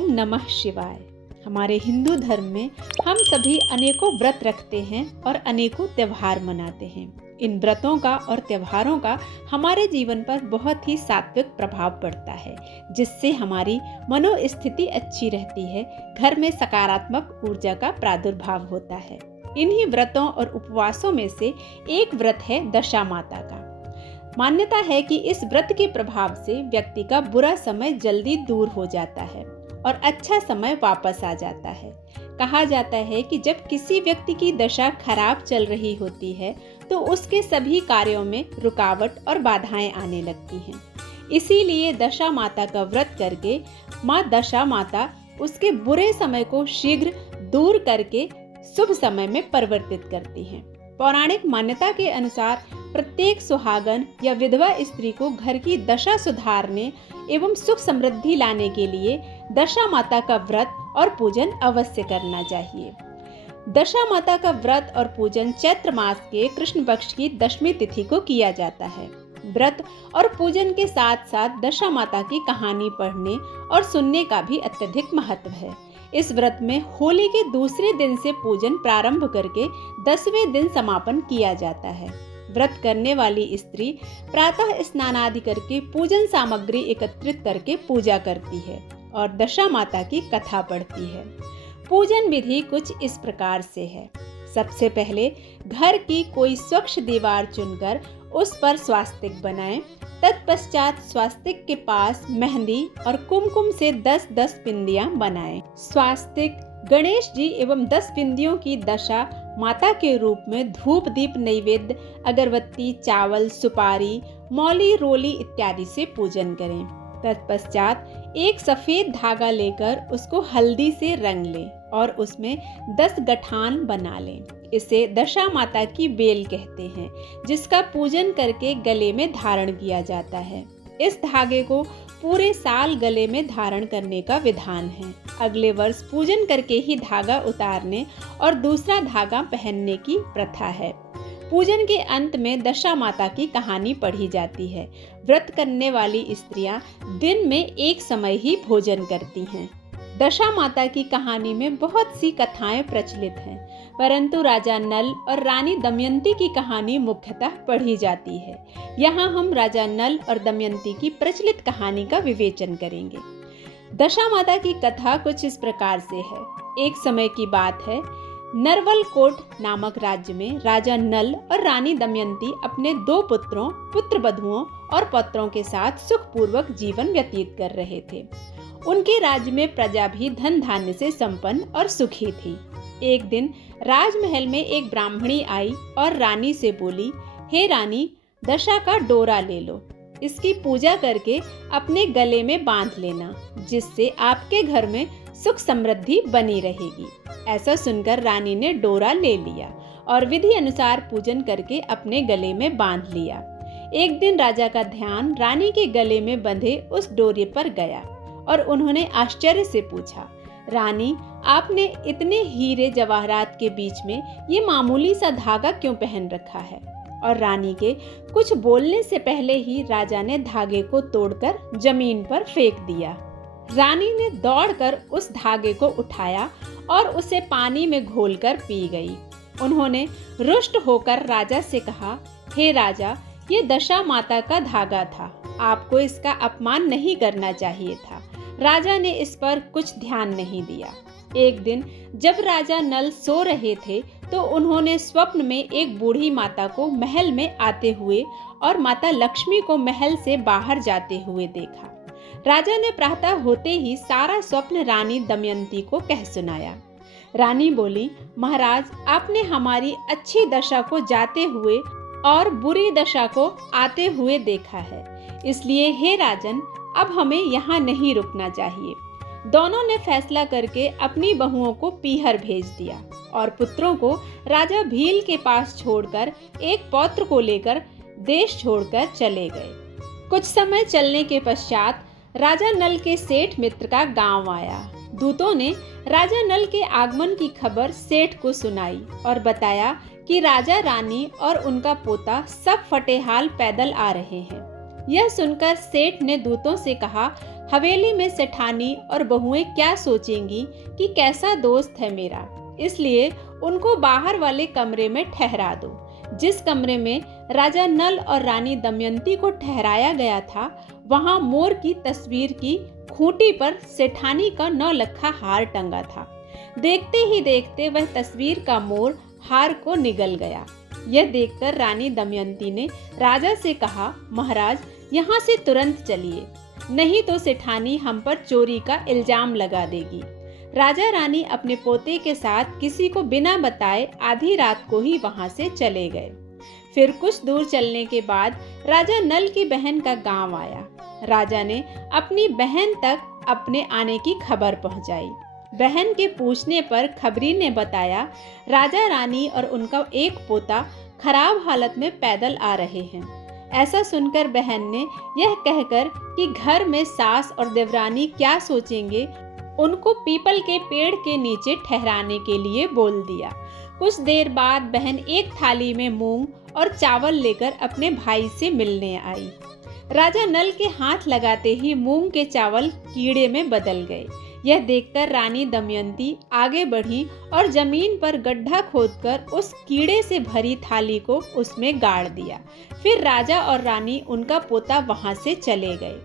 ओम नमः शिवाय। हमारे हिंदू धर्म में हम सभी अनेकों व्रत रखते हैं और अनेकों त्योहार मनाते हैं। इन व्रतों का और त्योहारों का हमारे जीवन पर बहुत ही सात्विक प्रभाव पड़ता है, जिससे हमारी मनोस्थिति अच्छी रहती है, घर में सकारात्मक ऊर्जा का प्रादुर्भाव होता है। इन्हीं व्रतों और उपवासों में से एक व्रत है दशा माता का। मान्यता है कि इस व्रत के प्रभाव से व्यक्ति का बुरा समय जल्दी दूर हो जाता है और अच्छा समय वापस आ जाता है। कहा जाता है कि जब किसी व्यक्ति की दशा खराब चल रही होती है तो उसके सभी कार्यों में रुकावट और बाधाएं आने लगती हैं। इसीलिए दशा माता का व्रत करके माँ दशा माता उसके बुरे समय को शीघ्र दूर करके शुभ समय में परिवर्तित करती हैं। पौराणिक मान्यता के अनुसार प्रत्येक सुहागन या विधवा स्त्री को घर की दशा सुधारने एवं सुख समृद्धि लाने के लिए दशा माता का व्रत और पूजन अवश्य करना चाहिए। दशा माता का व्रत और पूजन चैत्र मास के कृष्ण पक्ष की दशमी तिथि को किया जाता है। व्रत और पूजन के साथ साथ दशा माता की कहानी पढ़ने और सुनने का भी अत्यधिक महत्व है। इस व्रत में होली के दूसरे दिन से पूजन प्रारंभ करके 10वें दिन समापन किया जाता है। व्रत करने वाली स्त्री प्रातः स्नान आदि करके पूजन सामग्री एकत्रित करके पूजा करती है और दशा माता की कथा पढ़ती है। पूजन विधि कुछ इस प्रकार से है। सबसे पहले घर की कोई स्वच्छ दीवार चुनकर उस पर स्वास्तिक बनाएं। तत्पश्चात स्वास्तिक के पास मेहंदी और कुमकुम से 10-10 बिंदियां बनाएं। स्वास्तिक गणेश जी एवं 10 बिंदियों की दशा माता के रूप में धूप दीप नैवेद्य अगरबत्ती चावल सुपारी मौली रोली इत्यादि से पूजन करें। तत्पश्चात एक सफेद धागा लेकर उसको हल्दी से रंग लें और उसमें 10 गठान बना लें। इसे दशा माता की बेल कहते हैं, जिसका पूजन करके गले में धारण किया जाता है। इस धागे को पूरे साल गले में धारण करने का विधान है। अगले वर्ष पूजन करके ही धागा उतारने और दूसरा धागा पहनने की प्रथा है। पूजन के अंत में दशा माता की कहानी पढ़ी जाती है। व्रत करने वाली स्त्रियां दिन में एक समय ही भोजन करती हैं। दशा माता की कहानी में बहुत सी कथाएं प्रचलित हैं, परंतु राजा नल और रानी दमयंती की कहानी मुख्यतः पढ़ी जाती है। यहाँ हम राजा नल और दमयंती की प्रचलित कहानी का विवेचन करेंगे। दशा माता की कथा कुछ इस प्रकार से है। एक समय की बात है, नरवल कोट नामक राज्य में राजा नल और रानी दमयंती अपने 2 पुत्रों पुत्रवधुओं और पौत्रों के साथ सुखपूर्वक जीवन व्यतीत कर रहे थे। उनके राज्य में प्रजा भी धन धान्य से संपन्न और सुखी थी। एक दिन राजमहल में एक ब्राह्मणी आई और रानी से बोली, हे रानी, दशा का डोरा ले लो। इसकी पूजा करके अपने गले में बांध लेना, जिससे आपके घर में सुख समृद्धि बनी रहेगी। ऐसा सुनकर रानी ने डोरा ले लिया और विधि अनुसार पूजन करके अपने गले में बांध लिया। एक दिन राजा का ध्यान रानी के गले में बंधे उस डोरे पर गया और उन्होंने आश्चर्य से पूछा, रानी, आपने इतने हीरे जवाहरात के बीच में ये मामूली सा धागा क्यों पहन रखा है? और रानी के कुछ बोलने से पहले ही राजा ने धागे को तोड़कर जमीन पर फेंक दिया। रानी ने दौड़कर उस धागे को उठाया और उसे पानी में घोलकर पी गई। उन्होंने रुष्ट होकर राजा से कहा, हे राजा, ये दशा माता का धागा था, आपको इसका अपमान नहीं करना चाहिए था। राजा ने इस पर कुछ ध्यान नहीं दिया। एक दिन जब राजा नल सो रहे थे तो उन्होंने स्वप्न में एक बूढ़ी माता को महल में आते हुए और माता लक्ष्मी को महल से बाहर जाते हुए देखा। राजा ने प्रातः होते ही सारा स्वप्न रानी दमयंती को कह सुनाया। रानी बोली, महाराज, आपने हमारी अच्छी दशा को जाते हुए और बुरी दशा को आते हुए देखा है, इसलिए हे राजन, अब हमें यहाँ नहीं रुकना चाहिए। दोनों ने फैसला करके अपनी बहुओं को पीहर भेज दिया और पुत्रों को राजा भील के पास छोड़कर एक पौत्र को लेकर देश छोड़कर चले गए। कुछ समय चलने के पश्चात राजा नल के सेठ मित्र का गांव आया। दूतों ने राजा नल के आगमन की खबर सेठ को सुनाई और बताया कि राजा रानी और उनका पोता सब फटेहाल पैदल आ रहे हैं। यह सुनकर सेठ ने दूतों से कहा, हवेली में सेठानी और बहुएं क्या सोचेंगी कि कैसा दोस्त है मेरा, इसलिए उनको बाहर वाले कमरे में ठहरा दो। जिस कमरे में राजा नल और रानी दमयंती को ठहराया गया था, वहां मोर की तस्वीर की खूंटी पर सेठानी का 9 लखा हार टंगा था। देखते ही देखते वह तस्वीर का मोर हार को निगल गया। यह देखकर रानी दमयंती ने राजा से कहा, महाराज, यहाँ से तुरंत चलिए, नहीं तो सेठानी हम पर चोरी का इल्जाम लगा देगी। राजा रानी अपने पोते के साथ किसी को बिना बताए आधी रात को ही वहां से चले गए। फिर कुछ दूर चलने के बाद राजा नल की बहन का गांव आया। राजा ने अपनी बहन तक अपने आने की खबर पहुंचाई। बहन के पूछने पर खबरी ने बताया, राजा रानी और उनका एक पोता खराब हालत में पैदल आ रहे हैं। ऐसा सुनकर बहन ने यह कहकर कि घर में सास और देवरानी क्या सोचेंगे, उनको पीपल के पेड़ के नीचे ठहराने के लिए बोल दिया। कुछ देर बाद बहन एक थाली में मूंग और चावल लेकर अपने भाई से मिलने आई। राजा नल के हाथ लगाते ही मूंग के चावल कीड़े में बदल गए। यह देखकर रानी दमयंती आगे बढ़ी और जमीन पर गड्ढा खोदकर उस कीड़े से भरी थाली को उसमें गाड़ दिया। फिर राजा और रानी उनका पोता वहां से चले गए।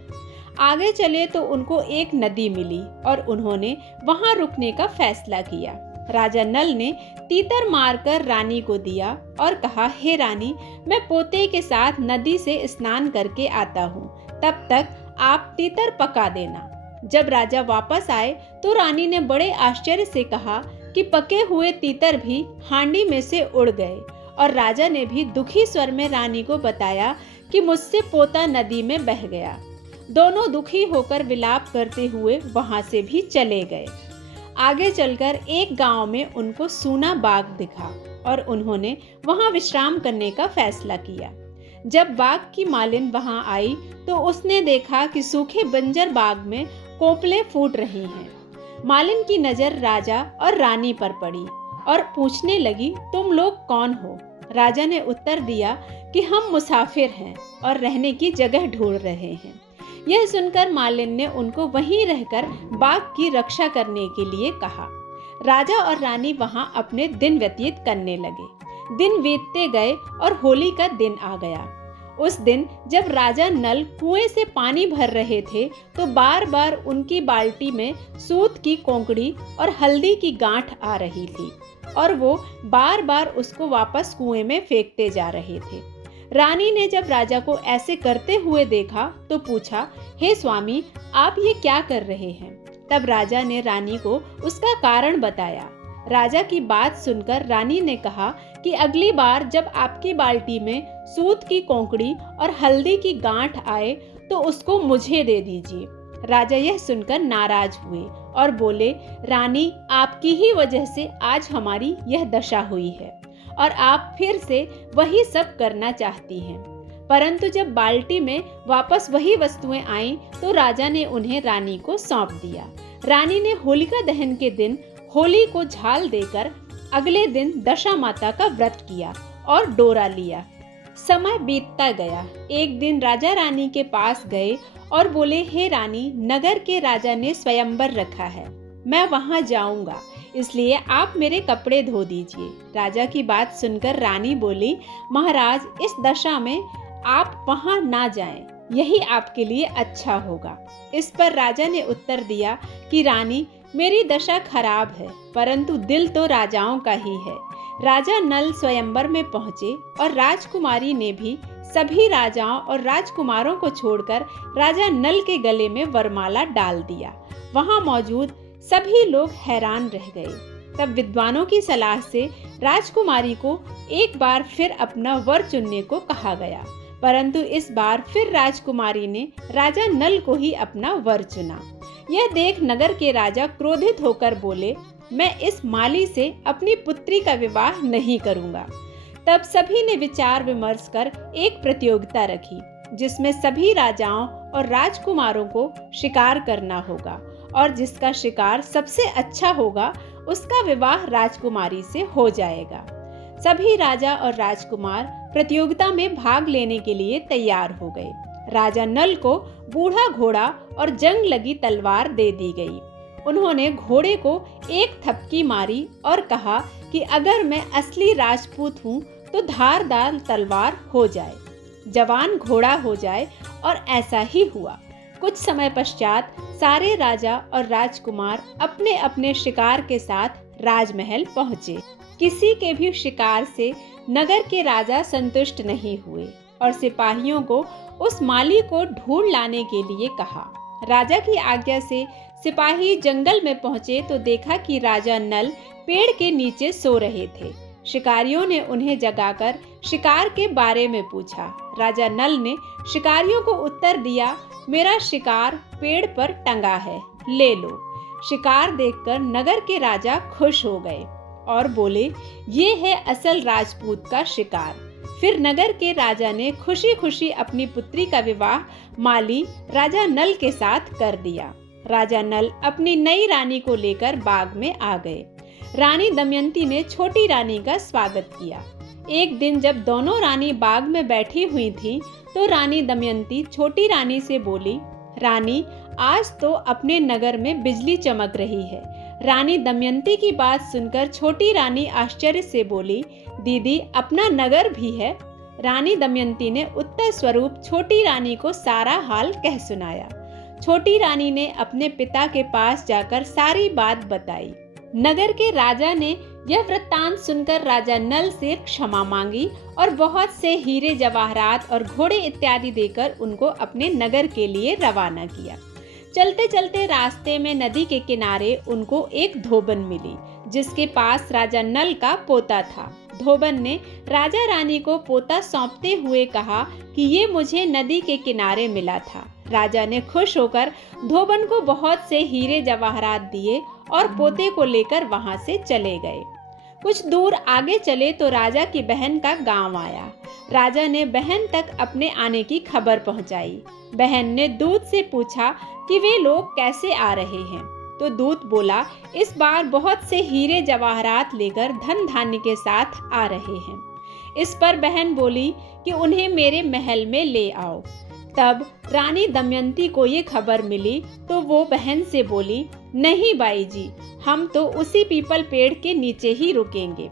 आगे चले तो उनको एक नदी मिली और उन्होंने वहां रुकने का फैसला किया। राजा नल ने तीतर मारकर रानी को दिया और कहा, हे रानी, मैं पोते के साथ नदी से स्नान करके आता हूँ, तब तक आप तीतर पका देना। जब राजा वापस आए तो रानी ने बड़े आश्चर्य से कहा कि पके हुए तीतर भी हांडी में से उड़ गए। और राजा ने भी दुखी स्वर में रानी को बताया कि मुझसे पोता नदी में बह गया। दोनों दुखी होकर विलाप करते हुए वहां से भी चले गए। आगे चलकर एक गांव में उनको सूना बाग दिखा और उन्होंने वहां विश्राम करने का फैसला किया। जब बाग की मालिन वहां आई तो उसने देखा कि सूखे बंजर बाग में कोपले फूट रही हैं। मालिन की नजर राजा और रानी पर पड़ी और पूछने लगी, तुम लोग कौन हो? राजा ने उत्तर दिया कि हम मुसाफिर हैं और रहने की जगह ढूंढ रहे हैं। यह सुनकर मालिन ने उनको वहीं रहकर बाग की रक्षा करने के लिए कहा। राजा और रानी वहां अपने दिन व्यतीत करने लगे। दिन बीतते गए और होली का दिन आ गया। उस दिन जब राजा नल कुएं से पानी भर रहे थे तो बार बार उनकी बाल्टी में सूत की कोंकड़ी और हल्दी की गांठ आ रही थी और वो बार बार उसको वापस कुएं में फेंकते जा रहे थे। रानी ने जब राजा को ऐसे करते हुए देखा तो पूछा, हे स्वामी, आप ये क्या कर रहे हैं? तब राजा ने रानी को उसका कारण बताया। राजा की बात सुनकर रानी ने कहा कि अगली बार जब आपकी बाल्टी में सूत की कोंकड़ी और हल्दी की गांठ आए तो उसको मुझे दे दीजिए। राजा यह सुनकर नाराज हुए और बोले, रानी, आपकी ही वजह से आज हमारी यह दशा हुई है और आप फिर से वही सब करना चाहती हैं। परंतु जब बाल्टी में वापस वही वस्तुएं आईं तो राजा ने उन्हें रानी को सौंप दिया। रानी ने होलिका दहन के दिन होली को झाल देकर अगले दिन दशा माता का व्रत किया और डोरा लिया। समय बीतता गया। एक दिन राजा रानी के पास गए और बोले, हे रानी, नगर के राजा ने स्वयंवर रखा है, मैं वहां जाऊंगा, इसलिए आप मेरे कपड़े धो दीजिए। राजा की बात सुनकर रानी बोली, महाराज, इस दशा में आप वहां ना जाएं, यही आपके लिए अच्छा होगा। इस पर राजा ने उत्तर दिया कि रानी, मेरी दशा खराब है, परंतु दिल तो राजाओं का ही है। राजा नल स्वयंवर में पहुंचे और राजकुमारी ने भी सभी राजाओं और राजकुमारों को छोड़कर राजा नल के गले में वरमाला डाल दिया। वहां मौजूद सभी लोग हैरान रह गए। तब विद्वानों की सलाह से राजकुमारी को एक बार फिर अपना वर चुनने को कहा गया, परंतु इस बार फिर राजकुमारी ने राजा नल को ही अपना वर चुना। यह देख नगर के राजा क्रोधित होकर बोले, मैं इस माली से अपनी पुत्री का विवाह नहीं करूंगा। तब सभी ने विचार विमर्श कर एक प्रतियोगिता रखी, जिसमें सभी राजाओं और राजकुमारों को शिकार करना होगा और जिसका शिकार सबसे अच्छा होगा उसका विवाह राजकुमारी से हो जाएगा। सभी राजा और राजकुमार प्रतियोगिता में भाग लेने के लिए तैयार हो गए। राजा नल को बूढ़ा घोड़ा और जंग लगी तलवार दे दी गई। उन्होंने घोड़े को एक थपकी मारी और कहा कि अगर मैं असली राजपूत हूँ तो धारदार तलवार हो जाए, जवान घोड़ा हो जाए, और ऐसा ही हुआ। कुछ समय पश्चात सारे राजा और राजकुमार अपने अपने शिकार के साथ राजमहल पहुंचे। किसी के भी शिकार से नगर के राजा संतुष्ट नहीं हुए और सिपाहियों को उस माली को ढूंढ लाने के लिए कहा। राजा की आज्ञा से सिपाही जंगल में पहुंचे तो देखा कि राजा नल पेड़ के नीचे सो रहे थे। शिकारियों ने उन्हें जगाकर शिकार के बारे में पूछा। राजा नल ने शिकारियों को उत्तर दिया, मेरा शिकार पेड़ पर टंगा है, ले लो। शिकार देखकर नगर के राजा खुश हो गए और बोले, ये है असल राजपूत का शिकार। फिर नगर के राजा ने खुशी खुशी अपनी पुत्री का विवाह माली राजा नल के साथ कर दिया। राजा नल अपनी नई रानी को लेकर बाग में आ गए। रानी दमयंती ने छोटी रानी का स्वागत किया। एक दिन जब दोनों रानी बाग में बैठी हुई थी तो रानी दमयंती छोटी रानी से बोली, रानी, आज तो अपने नगर में बिजली चमक रही है। रानी दमयंती की बात सुनकर छोटी रानी आश्चर्य से बोली, दीदी, अपना नगर भी है। रानी दमयंती ने उत्तर स्वरूप छोटी रानी को सारा हाल कह सुनाया। छोटी रानी ने अपने पिता के पास जाकर सारी बात बताई। नगर के राजा ने यह वृत्तांत सुनकर राजा नल से क्षमा मांगी और बहुत से हीरे जवाहरात और घोड़े इत्यादि देकर उनको अपने नगर के लिए रवाना किया। चलते चलते रास्ते में नदी के किनारे उनको एक धोबन मिली जिसके पास राजा नल का पोता था। धोबन ने राजा रानी को पोता सौंपते हुए कहा कि ये मुझे नदी के किनारे मिला था। राजा ने खुश होकर धोबन को बहुत से हीरे जवाहरात दिए और पोते को लेकर वहां से चले गए। कुछ दूर आगे चले तो राजा की बहन का गांव आया। राजा ने बहन तक अपने आने की खबर पहुंचाई। बहन ने दूत से पूछा कि वे लोग कैसे आ रहे हैं, तो दूत बोला, इस बार बहुत से हीरे जवाहरात लेकर धन धान्य के साथ आ रहे हैं। इस पर बहन बोली कि उन्हें मेरे महल में ले आओ। तब रानी दमयंती को ये खबर मिली तो वो बहन से बोली, नहीं बाई जी, हम तो उसी पीपल पेड़ के नीचे ही रुकेंगे।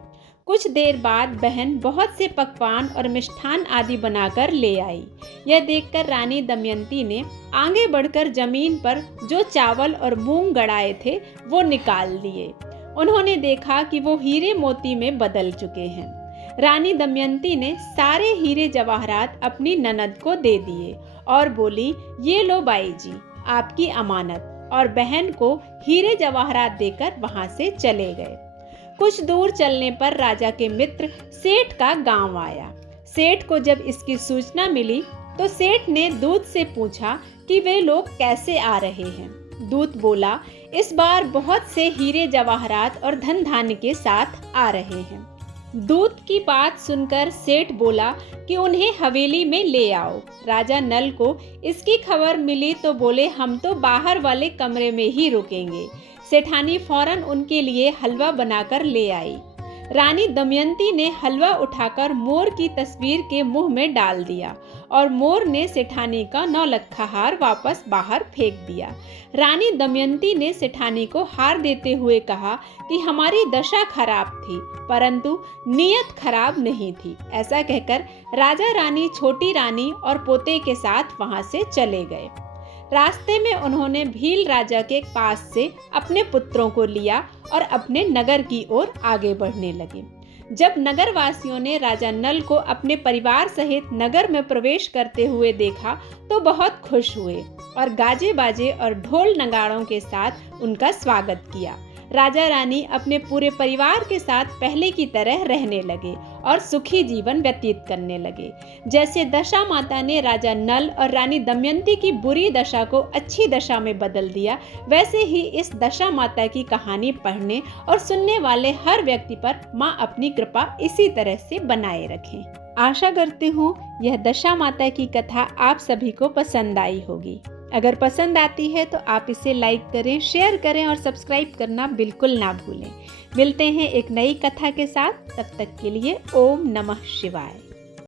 कुछ देर बाद बहन बहुत से पकवान और मिष्ठान आदि बनाकर ले आई। यह देखकर रानी दमयंती ने आगे बढ़कर जमीन पर जो चावल और मूंग गड़ाए थे वो निकाल लिए। उन्होंने देखा कि वो हीरे मोती में बदल चुके हैं। रानी दमयंती ने सारे हीरे जवाहरात अपनी ननद को दे दिए और बोली, ये लो बाई जी, आपकी अमानत, और बहन को हीरे जवाहरात देकर वहां से चले गए। कुछ दूर चलने पर राजा के मित्र सेठ का गांव आया। सेठ को जब इसकी सूचना मिली तो सेठ ने दूत से पूछा कि वे लोग कैसे आ रहे हैं। दूत बोला, इस बार बहुत से हीरे जवाहरात और धन धान्य के साथ आ रहे हैं। दूत की बात सुनकर सेठ बोला कि उन्हें हवेली में ले आओ। राजा नल को इसकी खबर मिली तो बोले, हम तो बाहर वाले कमरे में ही रुकेंगे। सेठानी फौरन उनके लिए हलवा बनाकर ले आई। रानी दमयंती ने हलवा उठाकर मोर की तस्वीर के मुंह में डाल दिया और मोर ने सेठानी का नौलखा हार वापस बाहर फेंक दिया। रानी दमयंती ने सेठानी को हार देते हुए कहा कि हमारी दशा खराब थी परंतु नीयत खराब नहीं थी। ऐसा कहकर राजा रानी छोटी रानी और पोते के साथ वहां से चले गए। रास्ते में उन्होंने भील राजा के पास से अपने पुत्रों को लिया और अपने नगर की ओर आगे बढ़ने लगे। जब नगरवासियों ने राजा नल को अपने परिवार सहित नगर में प्रवेश करते हुए देखा तो बहुत खुश हुए और गाजे बाजे और ढोल नगाड़ों के साथ उनका स्वागत किया। राजा रानी अपने पूरे परिवार के साथ पहले की तरह रहने लगे और सुखी जीवन व्यतीत करने लगे। जैसे दशा माता ने राजा नल और रानी दमयंती की बुरी दशा को अच्छी दशा में बदल दिया, वैसे ही इस दशा माता की कहानी पढ़ने और सुनने वाले हर व्यक्ति पर माँ अपनी कृपा इसी तरह से बनाए रखें। आशा करती हूँ यह दशा माता की कथा आप सभी को पसंद आई होगी। अगर पसंद आती है तो आप इसे लाइक करें, शेयर करें और सब्सक्राइब करना बिल्कुल ना भूलें। मिलते हैं एक नई कथा के साथ, तब तक के लिए ओम नमः शिवाय।